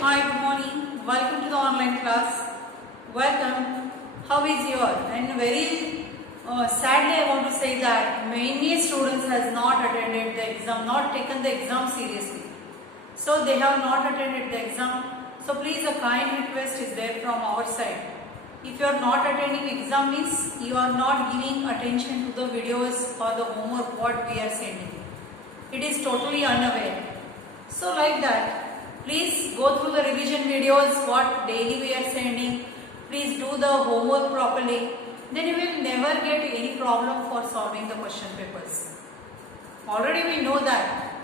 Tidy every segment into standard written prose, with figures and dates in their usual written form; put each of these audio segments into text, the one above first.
Hi, good morning. Welcome to the online class. Welcome. How is your? And very sadly, I want to say that many students has not attended the exam, not taken the exam seriously. So they have not attended the exam. So please, a kind request is there from our side. If you are not attending exam means you are not giving attention to the videos or the homework what we are sending. It is totally unaware. So like that. Please go through the revision videos, what daily we are sending. Please do the homework properly. Then you will never get any problem for solving the question papers. Already we know that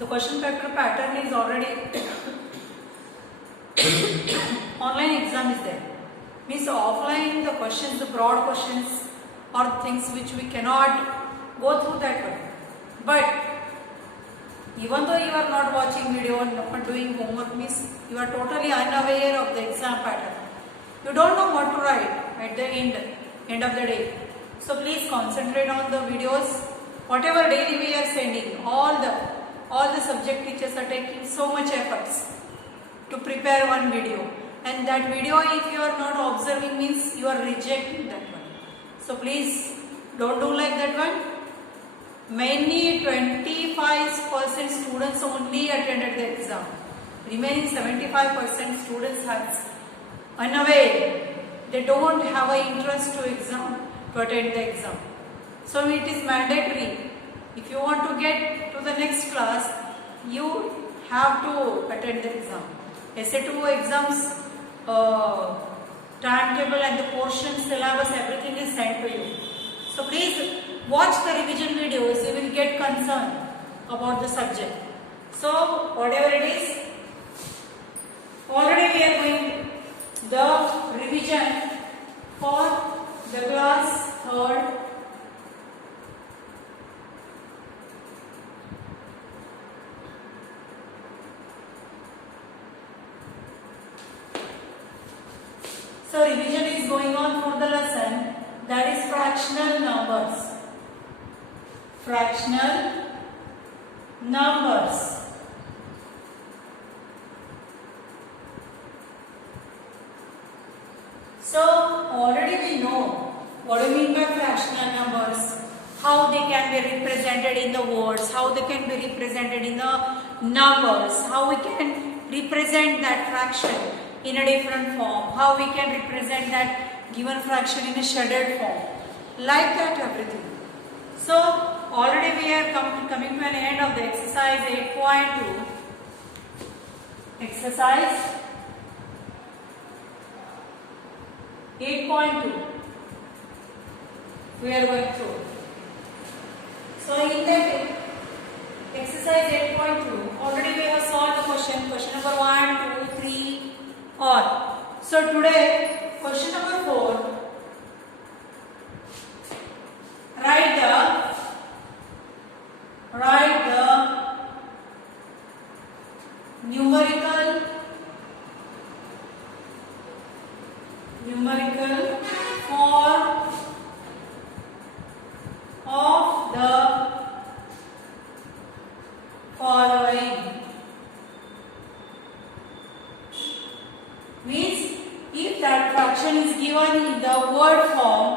the question paper pattern is already online exam is there. Means offline the questions, the broad questions or things which we cannot go through that way. But even though you are not watching video and not doing homework means you are totally unaware of the exam pattern. You don't know what to write at the end of the day. So please concentrate on the videos. Whatever daily we are sending, all the subject teachers are taking so much efforts to prepare one video. And that video if you are not observing means you are rejecting that one. So please don't do like that one. Many 25% students only attended the exam. Remaining 75% students are unaware. They don't have an interest to attend the exam. So it is mandatory. If you want to get to the next class, you have to attend the exam. SA2 exams, timetable and the portion syllabus, everything is sent to you. So please watch the revision videos, you will get concerned about the subject. So whatever it is, already we are doing the revision for the class 3rd. So revision is going on for the lesson that is fractional numbers. Fractional numbers. So already we know what do you mean by fractional numbers, how they can be represented in the words, how they can be represented in the numbers, how we can represent that fraction in a different form, how we can represent that given fraction in a shaded form, like that everything. So already we are coming to an end of the exercise 8.2. Exercise 8.2 we are going through. So in that exercise 8.2 already we have solved the question number 1, 2, 3 all. So today question number 4. Write the numerical form of the following. Means if that fraction is given in the word form,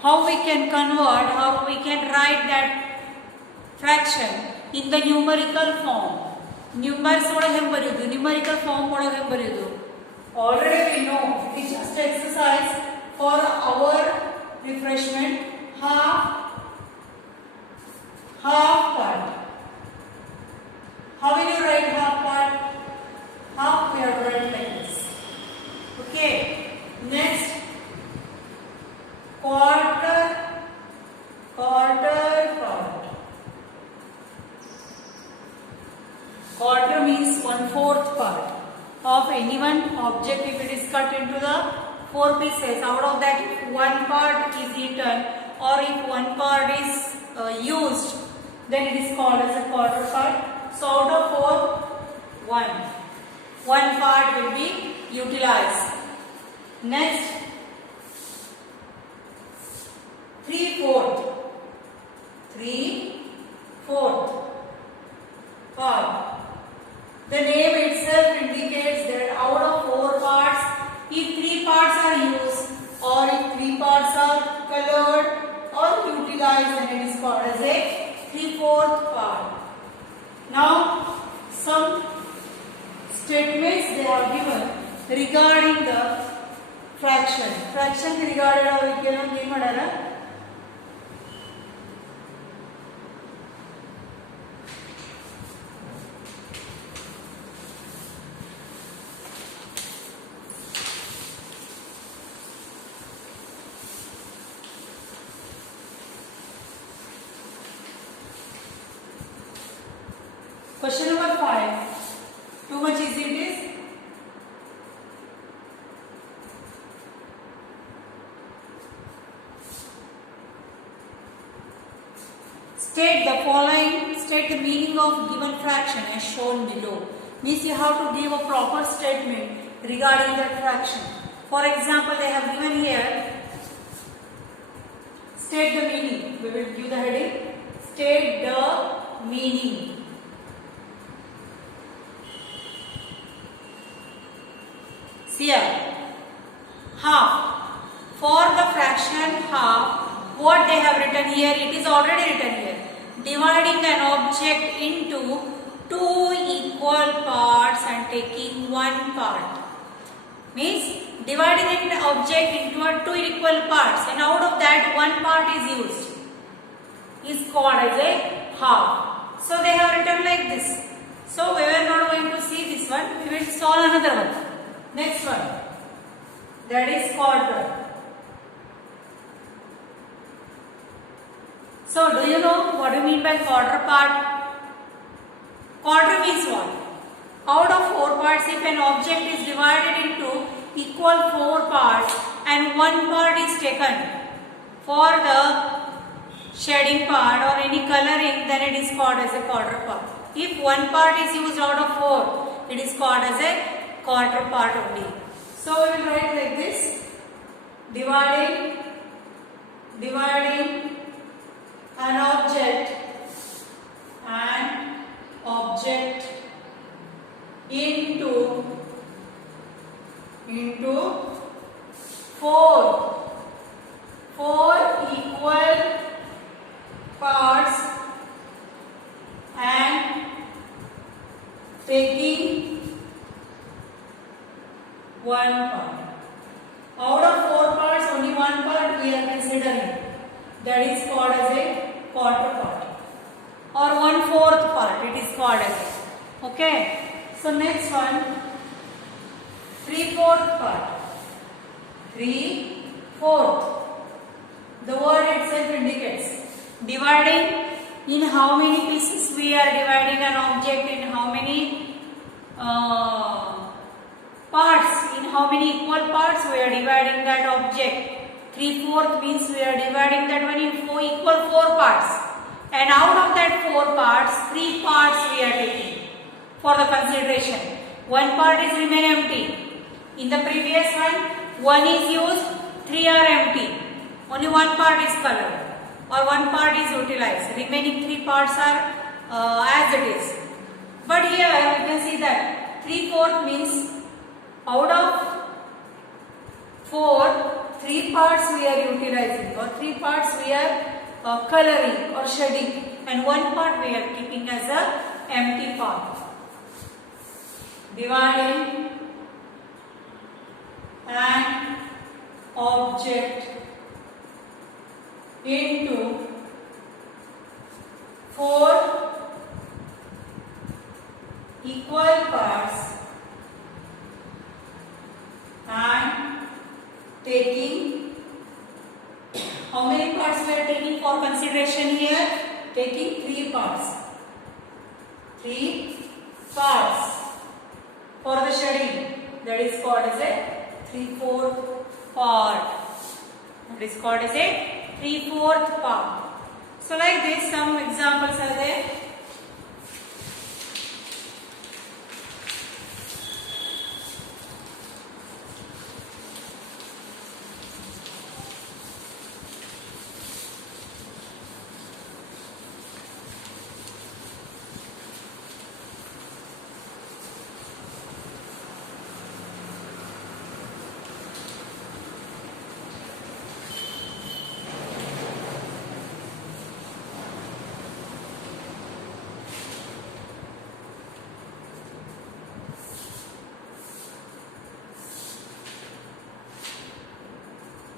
how we can convert, how we can write that fraction in the numerical form. Numerical form already we know it is just exercise for our refreshment. Half part. How will you write half part? Half we are writing like this. Okay. Next, quarter part. Quarter means 1/4 part of any one object if it is cut into the 4 pieces. Out of that, if one part is eaten or if one part is used, then it is called as a quarter part. So out of 4, 1 part will be utilized. Next, 3/4 part. The name itself indicates statements they have given regarding the fraction. Fraction regarded ಅವರು ಕೆಲವೊಂದು ಏನು ಮಾಡ್ಯಾರ Question number 5. Too much easy it is. State the following. State the meaning of given fraction as shown below. Means you have to give a proper statement regarding that fraction. For example, they have given here. State the meaning. We will give the heading. State the meaning. Here, half. For the fraction half, what they have written here, it is already written here. Dividing an object into two equal parts and taking one part. Means dividing an object into two equal parts and out of that one part is used. Is called as a half. So they have written like this. So we are not going to see this one. We will solve another one. Next one, that is quarter. So do you know what do you mean by quarter part? Quarter means what? Out of 4 parts, if an object is divided into equal 4 parts and one part is taken for the shading part or any coloring, then it is called as a quarter part. If one part is used out of 4, it is called as a quarter part only. So we will write like this: dividing an object into 4 equal parts and taking one part. Out of 4 parts, only one part we are considering. That is called as a quarter part. Or 1/4 part, it is called as. Okay. So next one, 3/4 part. 3/4. The word itself indicates dividing in how many pieces we are dividing an object, in how many parts, in how many equal parts we are dividing that object. 3/4 means we are dividing that one in 4 parts, and out of that 4 parts, 3 parts we are taking for the consideration. One part is remain empty. In the previous one is used, 3 are empty. Only one part is colored or one part is utilized. Remaining 3 parts are as it is. But here you can see that 3/4 means out of 4, 3 parts we are utilizing or 3 parts we are coloring or shading, and one part we are keeping as a empty part. Dividing an object into 4 equal parts and taking, how many parts we are taking for consideration here? Taking 3 parts. 3 parts for the shading. That is called as a 3/4 part. That is called as a 3/4 part. So like this, some examples are there.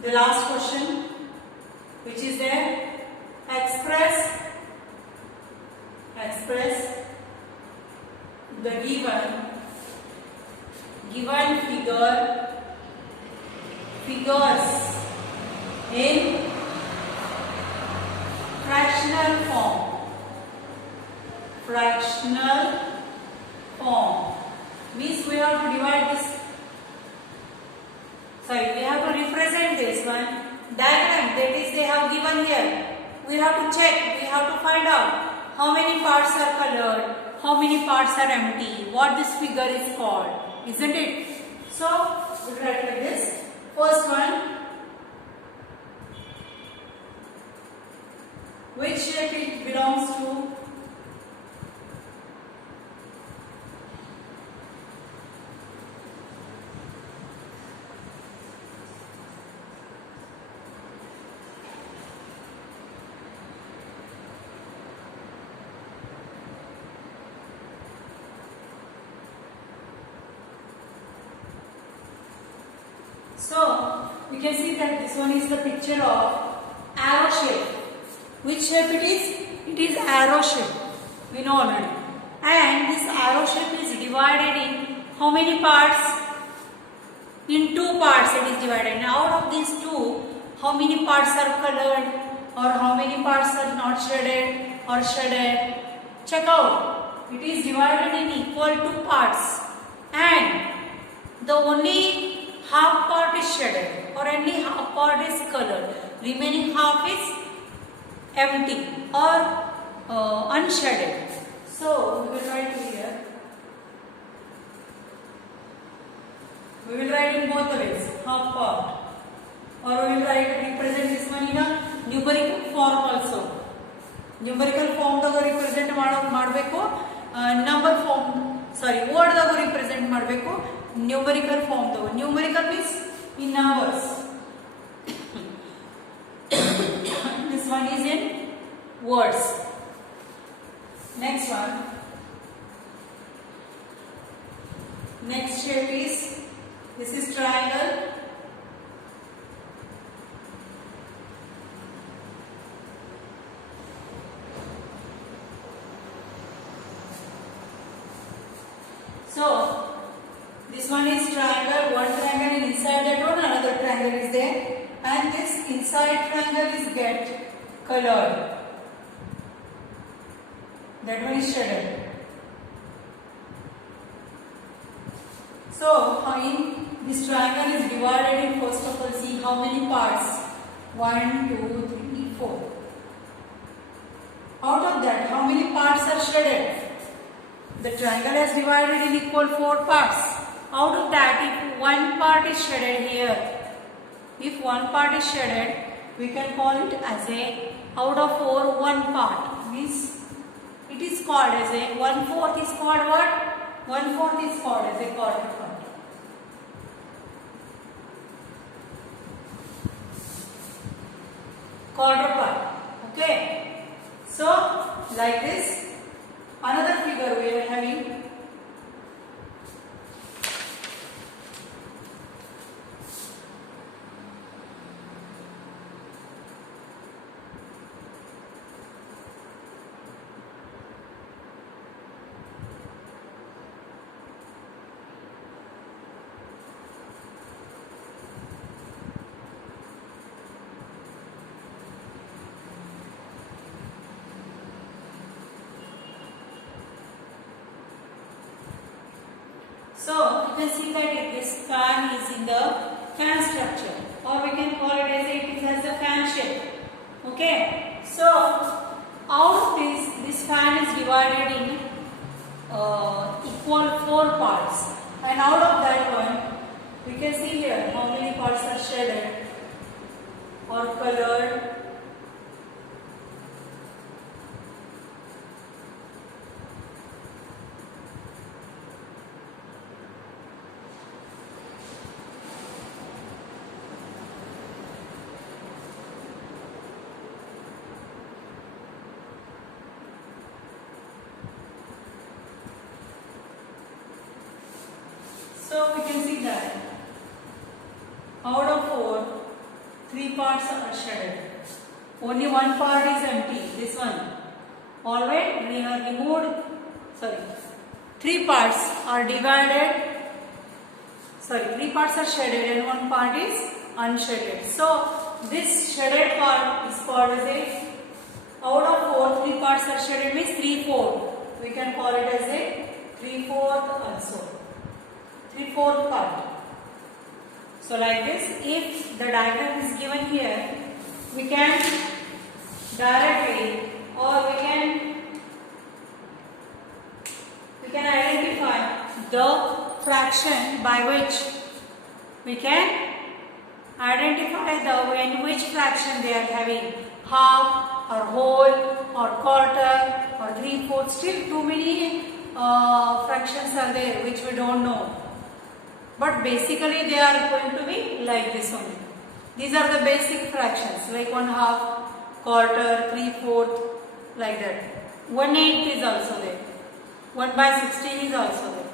the last question, which is there, express the given figures in fractional form means we have to divide this, we have to represent this one diagram, that is they have given here. We have to check, we have to find out how many parts are colored, how many parts are empty, what this figure is called, isn't it? So we'll write like this. First one, which shape it belongs to? So we can see that this one is the picture of arrow shape. Which shape it is? It is arrow shape. We know already. And this arrow shape is divided in how many parts? In two parts it is divided. And out of these two, how many parts are colored or how many parts are not shaded or shaded? Check out. It is divided in equal two parts. And the only half part is shaded or only half part is colored. Remaining half is empty or unshaded. So we will write here. We will write in both the ways, half part, or we will represent this one in a numerical form also. Numerical form daga represent ಮಾಡಬೇಕು, number form word daga represent ಮಾಡಬೇಕು. Numerical form though. Numerical means in numbers. This one is in words. Next one. Next shape is, this is triangle. So this one is triangle, one triangle, and inside that one another triangle is there, and this inside triangle is get colored. That one is shaded. So in this triangle is divided in, first of all, see how many parts? 1, 2, 3, 4. Out of that, how many parts are shaded? The triangle is divided in equal 4 parts. Out of that, if one part is shaded here, if one part is shaded, we can call it as a, out of 4, one part. Means it is called as a, 1/4 is called what? 1/4 is called as a quarter part. Quarter part. Okay. So like this, another figure we are having. So you can see that this fan is in the fan structure, or we can call it as it has a fan shape. Okay. So out of this fan is divided in equal 4 parts, and out of that one, we can see here how many parts are shaded or colored. So we can see that out of 4, 3 parts are shaded. Only one part is empty. This one. Alright, we have removed. Sorry. 3 parts are divided. Sorry, 3 parts are shaded and one part is unshaded. So this shaded part is called as a, out of 4, 3 parts are shaded means 3/4. We can call it as a 3/4 also. 3/4 part. So like this, if the diagram is given here, we can directly or we can identify the fraction by which we can identify the in which fraction they are having, half or whole or quarter or 3/4. Still too many fractions are there which we don't know, but basically they are going to be like this only. These are the basic fractions like 1/2, quarter, 3/4, like that. 1/8 is also there. 1/16 is also there.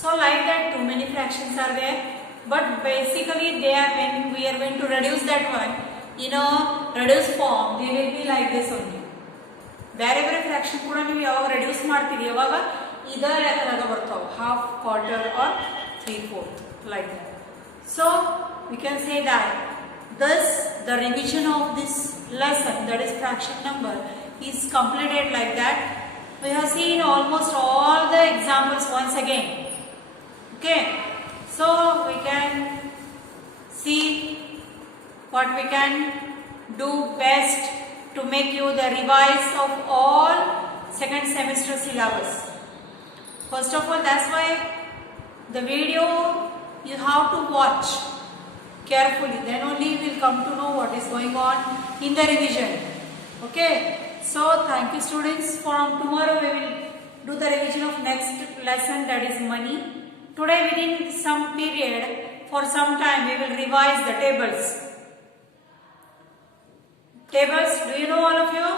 So like that, too many fractions are there. But basically they are, when we are going to reduce that one in a reduced form, they will be like this only. ಬೇರೆ ಬೇರೆ fraction ಕೂಡ ನೀವು ಯಾವಾಗ reduce ಮಾಡ್ತೀರಿ ಯಾವಾಗ ಇದೇ ಲೆಕ್ಕದಾಗ ಬರ್ತಾವೆ, half, quarter or 3/4 like that. So we can say that thus the revision of this lesson, that is fraction number, is completed like that. We have seen almost all the examples once again. Okay, so we can see what we can do best to make you the revise of all second semester syllabus. First of all, that's why the video you have to watch carefully, then only you will come to know what is going on in the revision. Okay, so thank you students. From tomorrow we will do the revision of next lesson, that is money. Today within some period, for some time we will revise the tables. Tables, do you know all of you?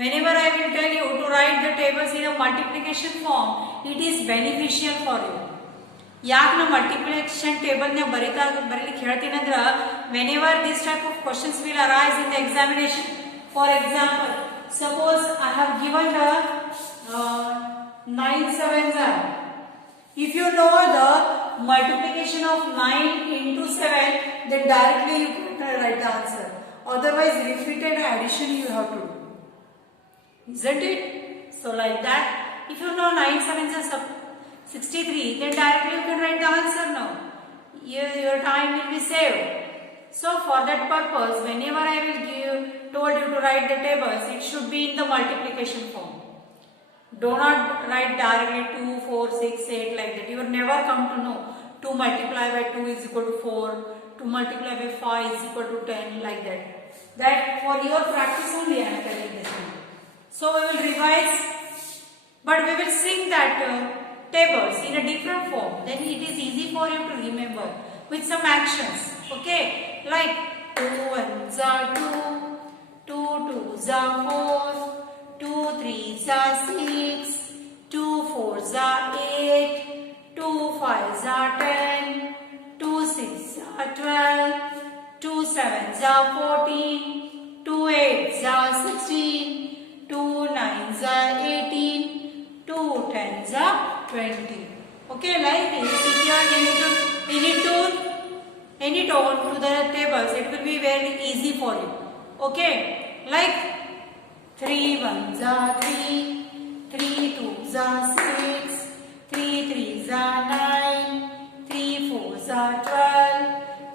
Whenever I will tell you to write the tables in a multiplication form, it is beneficial for you. ಯಾಕೆ ನಾವು multiplication ಟೇಬಲ್ನ ಬರೀಲಿಕ್ಕೆ ಹೇಳ್ತೀನಿ ಅಂದ್ರೆ, whenever this type of questions will arise in the examination. For example, suppose I have given the 9 sevens are. If you know the multiplication of 9 into 7, then directly you can write the answer. Otherwise, repeated addition you have to do. Isn't it? So like that, if you know 9 sevens are 63, then directly you can write the answer now. Your time will be saved. So for that purpose, whenever I will told you to write the tables, it should be in the multiplication form. Do not write directly 2, 4, 6, 8 like that. You will never come to know 2 multiplied by 2 is equal to 4, 2 multiplied by 5 is equal to 10, like that. That for your practice only I am telling this one. So we will revise, but we will sing that tables in a different form. Then it is easy for you to remember with some actions. Okay, like 2 ones are 2, 2 twos are 4, 2 threes are 6, 2 fours are 8, 2 fives are 10, 2 sixes are 12, 2 sevens are 14, 2 eights are 16, 2 nines are 18, 2 tens are 20. Okay, like this, if you are any tone to the tables, it will be very easy for you. Okay, like 3 ones are 3, 3 twos are 6, 3 threes are 9, 3 fours are 12,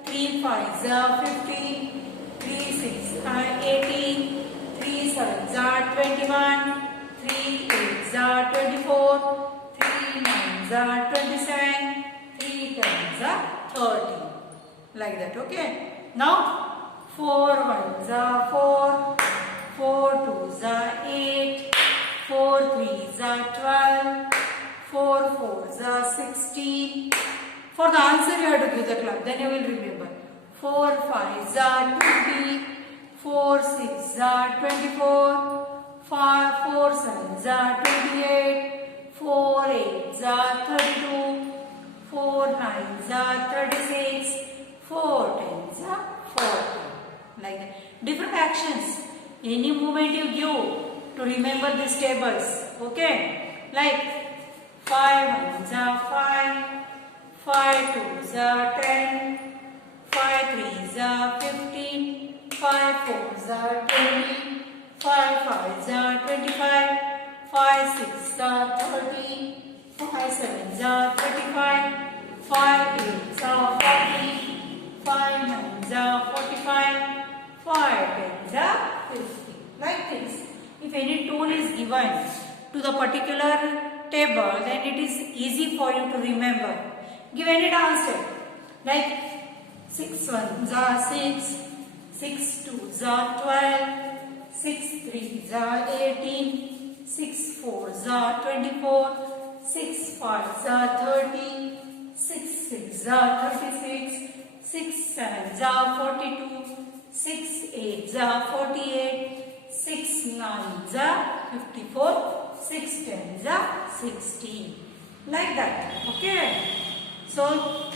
3 fives are 15, 3 sixes are 18, 3 sevens are 21, 3 eights are 24, 3 nines are 27, 3 tens are 30. Like that, okay? Now 4 ones are 4, 4 twos are 8, 4 threes are 12, 4 fours are 16. For the answer you have to give the clap, then you will remember. 4 fives are 20, 4 sixes are 24, 4 sevens are 28, 4 eights are 32, 4 nines are 36, 4 tens are 40. actions. Any movement you give to remember these tables. Okay, like 5 ones are 5, 5 twos are 10, 5 threes are 15, 5 fours are 20, 5 fives are 25, 5 sixes are 30, 5 sevens are 35, 5 eights are 40, 5 nines are 45, 5 tens are 50. Like this. If any tool is given to the particular table, then it is easy for you to remember. Give any answer. Like 6 ones are 6, 6 twos are 12, 6 threes are 18, 6 fours are 24, 6 fives are 30, 6 sixes are 36, 6 sevens are 42, 6 eights are 48, 6 nines are 54, 6 tens are 60. Like that. Okay. So,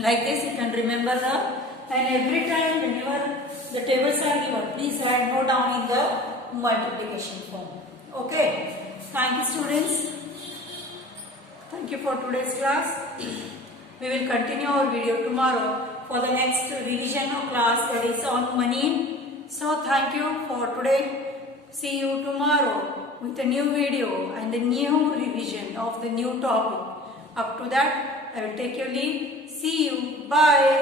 like this you can remember and every time whenever the tables are given, please add note down in the multiplication form. Okay. Thank you, students. Thank you for today's class. We will continue our video tomorrow for the next revision of class, that is on money. So thank you for today. See you tomorrow with a new video and a new revision of the new topic. Up to that, I will take your leave. See you. Bye.